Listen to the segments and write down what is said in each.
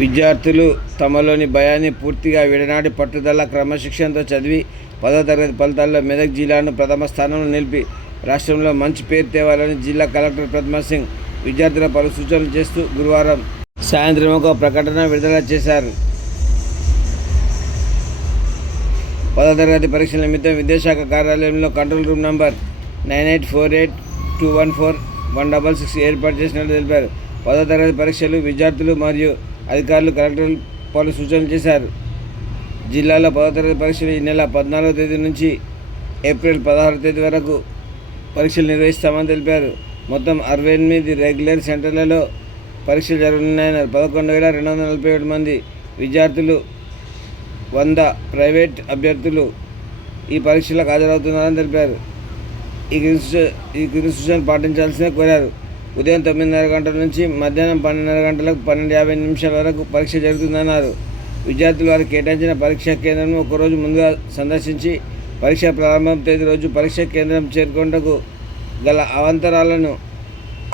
విద్యార్థులు తమలోని భయాన్ని పూర్తిగా విడనాడి పట్టుదల, క్రమశిక్షణతో చదివి 10వ తరగతి ఫలితాల్లో మెదక్ జిల్లాను ప్రథమ స్థానంలో నిలిపి రాష్ట్రంలో మంచి పేరు తేవాలని జిల్లా కలెక్టర్ ప్రతిమా సింగ్ విద్యార్థులకు పలు సూచనలు చేస్తూ గురువారం సాయంత్రం ఒక ప్రకటన విడుదల చేశారు. 10వ తరగతి పరీక్షల నిమిత్తం విద్యాశాఖ కార్యాలయంలో కంట్రోల్ రూమ్ నంబర్ 9848214166 ఏర్పాటు చేసినట్లు తెలిపారు. 10వ తరగతి పరీక్షలు విద్యార్థులు మరియు అధికారులు కలెక్టర్లు పలు సూచనలు చేశారు. జిల్లాలో 10వ తరగతి పరీక్షలు ఈ నెల 14వ తేదీ నుంచి ఏప్రిల్ 16వ తేదీ వరకు పరీక్షలు నిర్వహిస్తామని తెలిపారు. మొత్తం 68 రెగ్యులర్ సెంటర్లలో పరీక్షలు జరగనున్నాయన్నారు. 11,247 మంది విద్యార్థులు, 100 ప్రైవేట్ అభ్యర్థులు ఈ పరీక్షలకు హాజరవుతున్నారని తెలిపారు. ఈ క్రింది సూచనలు పాటించాల్సిన కోరారు. ఉదయం 9:30 గంటల నుంచి మధ్యాహ్నం 12:30 గంటలకు 12:50 వరకు పరీక్ష జరుగుతుందన్నారు. విద్యార్థులు వారికి కేటాయించిన పరీక్షా కేంద్రంను ఒకరోజు ముందుగా సందర్శించి పరీక్ష ప్రారంభం తేదీ రోజు పరీక్షా కేంద్రం చేరుకునేందుకు గల అవాంతరాలను,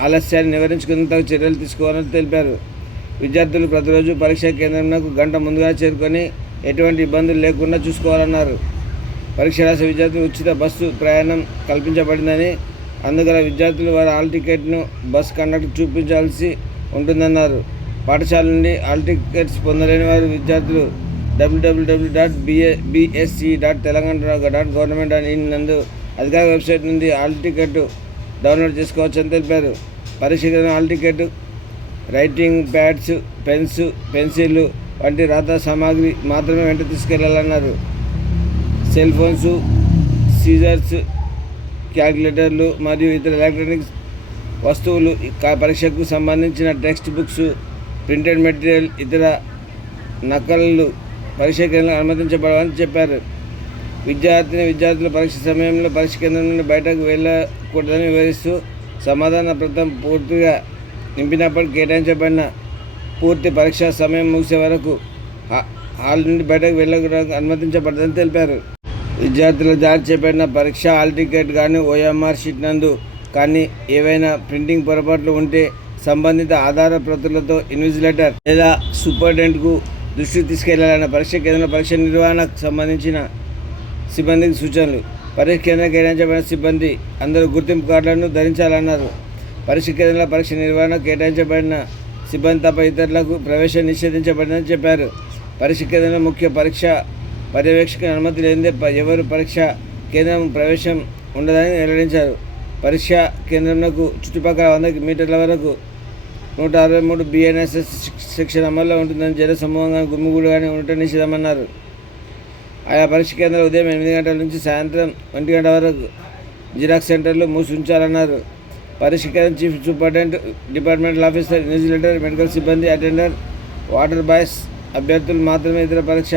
ఆలస్యాన్ని నివారించుకునేందుకు చర్యలు తీసుకోవాలని తెలిపారు. విద్యార్థులు ప్రతిరోజు పరీక్షా కేంద్రంకు గంట ముందుగా చేరుకొని ఎటువంటి ఇబ్బందులు లేకుండా చూసుకోవాలన్నారు. పరీక్ష రాసే విద్యార్థులు ఉచిత బస్సు ప్రయాణం కల్పించబడిందని, అందుగల విద్యార్థులు వారి హాల్ టికెట్ను బస్ కండక్టర్ చూపించాల్సి ఉంటుందన్నారు. పాఠశాల నుండి హాల్ టికెట్స్ పొందలేని వారు విద్యార్థులు www.bsc.telangana.gov.in నందు అధికారిక వెబ్సైట్ నుండి హాల్ టికెట్ డౌన్లోడ్ చేసుకోవచ్చని తెలిపారు. పరీక్ష hall ticket, writing pads, pens, పెన్సిళ్ళు వంటి రాత సామాగ్రి మాత్రమే వెంట తీసుకెళ్లాలన్నారు. సెల్ ఫోన్స్, సీజర్స్, క్యాల్కులేటర్లు మరియు ఇతర ఎలక్ట్రానిక్ వస్తువులు, పరీక్షకు సంబంధించిన టెక్స్ట్ బుక్స్, ప్రింటెడ్ మెటీరియల్, ఇతర నకళ్ళు పరీక్ష కేంద్రంలో అనుమతించబడవని చెప్పారు. విద్యార్థులు పరీక్ష సమయంలో పరీక్ష కేంద్రం నుండి బయటకు వెళ్ళకూడదని వివరిస్తూ సమాధాన పత్రం పూర్తిగా నింపినప్పటికీ కేటాయించబడిన పూర్తి పరీక్షా సమయం ముగిసే వరకు హాల్ నుండి బయటకు వెళ్ళకూడదని అనుమతించబడదని తెలిపారు. విద్యార్థులు జారీ చేయబడిన పరీక్ష హాల్ టికెట్ కానీ, ఓఎంఆర్ షీట్ నందు కానీ ఏవైనా ప్రింటింగ్ పొరపాట్లు ఉంటే సంబంధిత ఆధార ప్రతులతో ఇన్విజిలేటర్ లేదా సూపరింటెండెంట్కు దృష్టికి తీసుకెళ్లాలన్న పరీక్ష కేంద్రంలో పరీక్ష నిర్వహణకు సంబంధించిన సిబ్బందికి సూచనలు. పరీక్ష కేంద్రం కేటాయించబడిన సిబ్బంది అందరూ గుర్తింపు కార్డులను ధరించాలన్నారు. పరీక్ష కేంద్రంలో పరీక్ష నిర్వహణకు కేటాయించబడిన సిబ్బంది తప్ప ఇతరులకు ప్రవేశం నిషేధించబడిందని చెప్పారు. పరీక్ష కేంద్రంలో ముఖ్య పరీక్ష పర్యవేక్షక అనుమతి లేనిదే ఎవరు పరీక్ష కేంద్రం ప్రవేశం ఉండదని వెల్లడించారు. పరీక్షా కేంద్రంకు చుట్టుపక్కల 100 మీటర్ల వరకు 163 BNSS సెక్షన్ అమల్లో ఉంటుందని, జన సమూహంగా గుమ్మిగూడుగానే ఉండటం నిషేధమన్నారు. ఆయా పరీక్ష కేంద్రాలు ఉదయం 8 గంటల నుంచి సాయంత్రం 1 గంట వరకు జిరాక్స్ సెంటర్లు మూసి ఉంచాలన్నారు. పరీక్ష కేంద్రం chief superintendent, departmental officer, invigilator, medical సిబ్బంది, అటెండర్, వాటర్ బాయ్స్, అభ్యర్థులు మాత్రమే. ఇతర పరీక్ష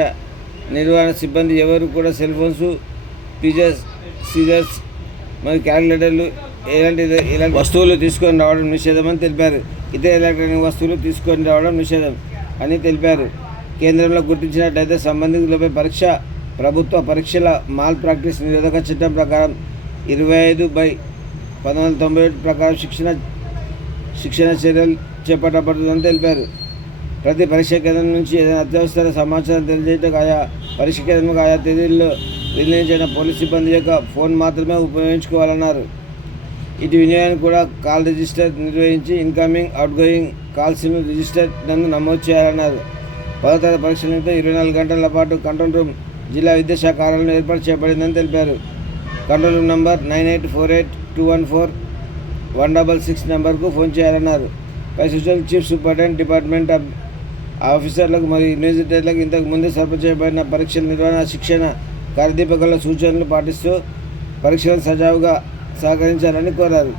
నిర్వహణ సిబ్బంది ఎవరు కూడా సెల్ ఫోన్స్, సీజర్స్ మరియు క్యాల్కులేటర్లు ఎలాంటి వస్తువులు తీసుకొని రావడం నిషేధమని తెలిపారు. ఇతర ఎలక్ట్రానిక్ వస్తువులు తీసుకొని రావడం నిషేధం అని తెలిపారు. కేంద్రంలో గుర్తించినట్లయితే సంబంధితులపై ప్రభుత్వ పరీక్షల మాల్ ప్రాక్టీస్ నిరోధక చట్టం ప్రకారం 25/1997 ప్రకారం శిక్షణ చర్యలు చేపట్టబడుతుందని తెలిపారు. ప్రతి పరీక్ష కేంద్రం నుంచి ఏదైనా అత్యవసర సమాచారం తెలియజేయటకు ఆయా పరీక్ష కేంద్రంలో ఆయా తేదీల్లో నిర్ణయించిన పోలీస్ సిబ్బంది యొక్క ఫోన్ మాత్రమే ఉపయోగించుకోవాలన్నారు. ఇటు వినియోగానికి కూడా కాల్ రిజిస్టర్ నిర్వహించి ఇన్కమింగ్, అవుట్గోయింగ్ కాల్స్ను రిజిస్టర్ నందు నమోదు చేయాలన్నారు. 10వ తరగతి పరీక్షల నిమిత్తం 24 గంటల పాటు కంట్రోల్ రూమ్ జిల్లా విద్యాశాఖ కార్యాలయంలో ఏర్పాటు చేయబడిందని తెలిపారు. కంట్రోల్ రూమ్ నంబర్ 9848214166 నంబర్కు ఫోన్ చేయాలన్నారు. పై సూచనలు చీఫ్ సూపరింటెండెంట్, డిపార్ట్మెంట్ ఆఫీసర్లకు మరియు ఇన్విజిలేటర్లకు ఇంతకు ముందే సరఫరా చేయబడిన పరీక్షల నిర్వహణ శిక్షణ కార్యదీపికల సూచనలు పాటిస్తూ పరీక్షలను సజావుగా సహకరించాలని కోరారు.